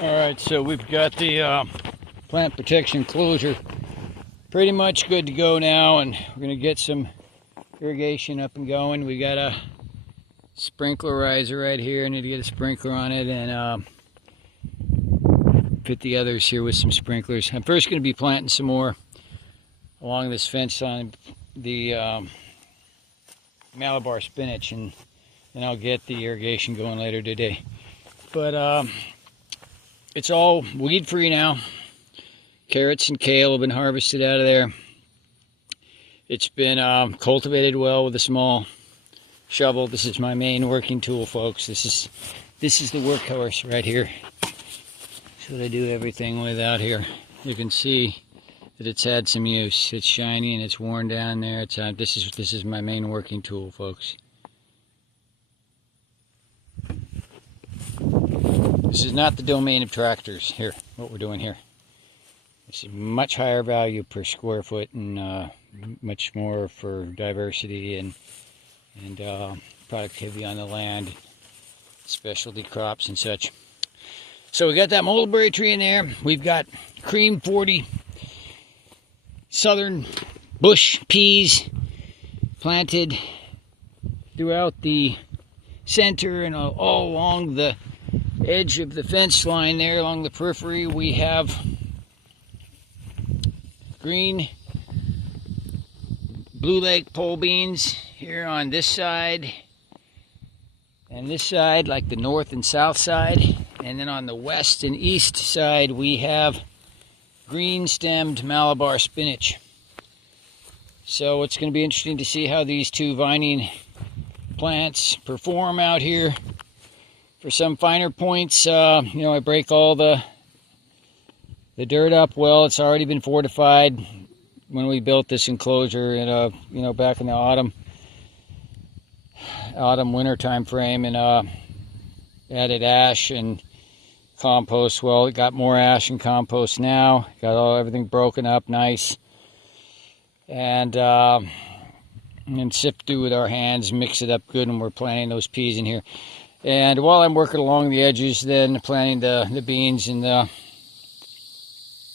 Alright, so we've got the plant protection enclosure pretty much good to go now, and we're going to get some irrigation up and going. We got a sprinklerizer right here. I need to get a sprinkler on it and fit the others here with some sprinklers. I'm first going to be planting some more along this fence on the Malabar spinach, and then I'll get the irrigation going later today. But it's all weed free now. Carrots and kale have been harvested out of there. It's been cultivated well with a small shovel. This is my main working tool, folks. This is the workhorse right here. That's what I do everything with out here. You can see that it's had some use. It's shiny and it's worn down there. It's this is my main working tool, folks. This is not the domain of tractors here, what we're doing here. This is much higher value per square foot and much more for diversity and productivity on the land, specialty crops and such. So we got that mulberry tree in there. We've got cream 40 southern bush peas planted throughout the center and all along the edge of the fence line there, along the periphery. We have green blue lake pole beans here on this side and this side, like the north and south side. And then on the west and east side we have green-stemmed Malabar spinach. So it's going to be interesting to see how these two vining plants perform out here. For some finer points, I break all the dirt up well. It's already been fortified when we built this enclosure in back in the autumn winter time frame, and added ash and compost. Well, it got more ash and compost now. Got everything broken up nice, and sift through with our hands, mix it up good, and we're planting those peas in here. And while I'm working along the edges, then planting the beans and the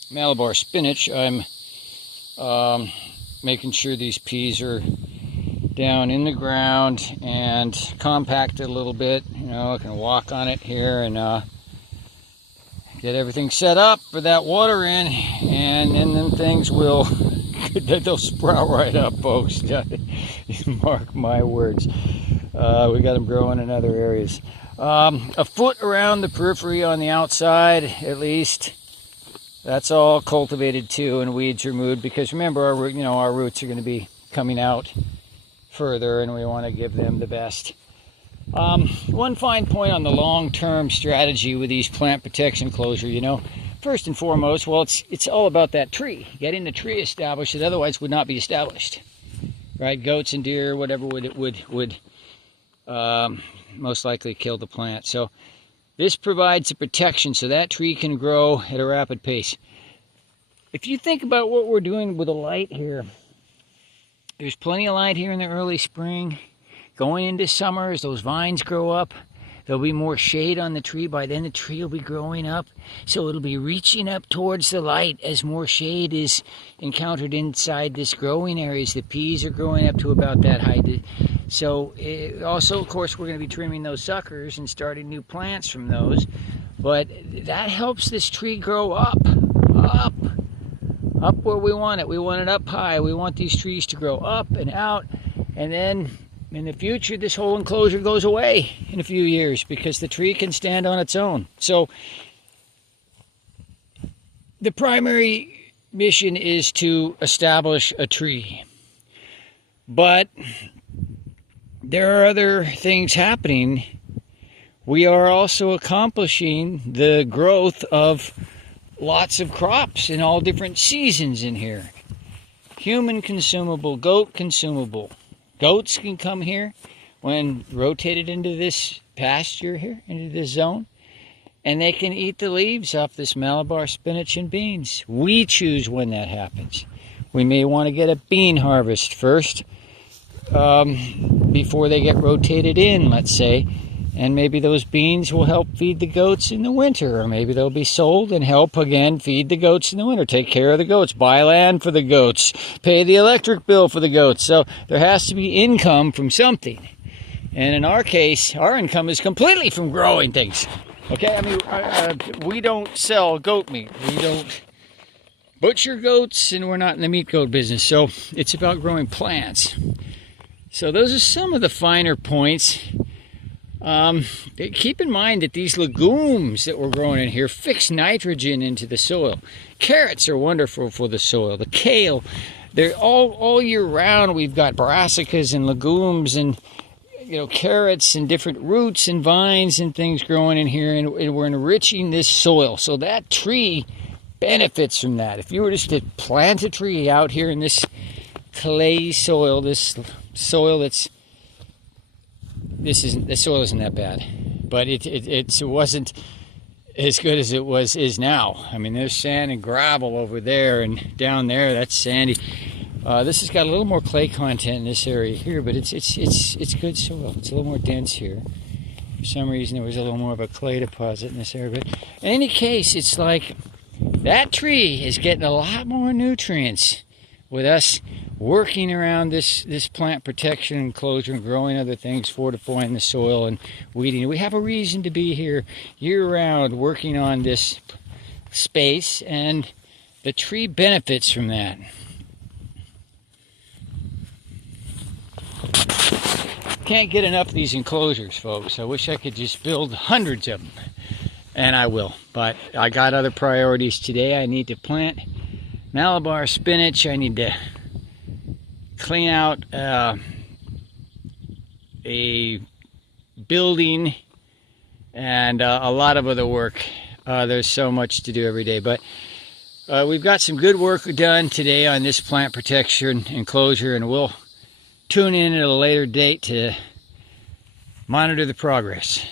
Malabar spinach, I'm making sure these peas are down in the ground and compacted a little bit. I can walk on it here and get everything set up for that water in, and then things will they'll sprout right up, folks. Mark my words. We got them growing in other areas. A foot around the periphery on the outside, at least. That's all cultivated too, and weeds removed, because remember, our roots are going to be coming out further, and we want to give them the best. One fine point on the long-term strategy with these plant protection enclosure, first and foremost, well, it's all about that tree, getting the tree established that otherwise would not be established, right? Goats and deer, whatever would most likely kill the plant. So this provides a protection so that tree can grow at a rapid pace. If you think about what we're doing with the light here, there's plenty of light here in the early spring. Going into summer, as those vines grow up, there'll be more shade on the tree. By then the tree will be growing up, so it'll be reaching up towards the light as more shade is encountered inside this growing areas. The peas are growing up to about that height. So also, of course, we're going to be trimming those suckers and starting new plants from those. But that helps this tree grow up where we want it. We want it up high. We want these trees to grow up and out, and then in the future, this whole enclosure goes away in a few years because the tree can stand on its own. So the primary mission is to establish a tree. But there are other things happening. We are also accomplishing the growth of lots of crops in all different seasons in here. Human consumable, goat consumable. Goats can come here when rotated into this pasture here, into this zone, and they can eat the leaves off this Malabar spinach and beans. We choose when that happens. We may want to get a bean harvest first before they get rotated in, let's say, And maybe those beans will help feed the goats in the winter, or maybe they'll be sold and help again feed the goats in the winter. Take care of the goats, buy land for the goats, pay the electric bill for the goats. So there has to be income from something. And in our case, our income is completely from growing things. Okay, I mean, we don't sell goat meat. We don't butcher goats, and we're not in the meat goat business. So it's about growing plants. So those are some of the finer points. Keep in mind that these legumes that we're growing in here fix nitrogen into the soil. Carrots are wonderful for the soil. The kale, they're all year round. We've got brassicas and legumes and carrots and different roots and vines and things growing in here, and we're enriching this soil. So that tree benefits from that. If you were just to plant a tree out here in this clay soil, this soil the soil isn't that bad, but it wasn't as good as is now. I mean, there's sand and gravel over there, and down there that's sandy. This has got a little more clay content in this area here, but it's good soil. It's a little more dense here. For some reason, there was a little more of a clay deposit in this area. But in any case, it's like that tree is getting a lot more nutrients with us working around this plant protection enclosure and growing other things, fortifying the soil and weeding. We have a reason to be here year-round working on this space, and the tree benefits from that. Can't get enough of these enclosures, folks. I wish I could just build hundreds of them, and I will. But I got other priorities today. I need to plant Malabar spinach. I need to clean out a building, and a lot of other work. There's so much to do every day, but we've got some good work done today on this plant protection enclosure, and we'll tune in at a later date to monitor the progress.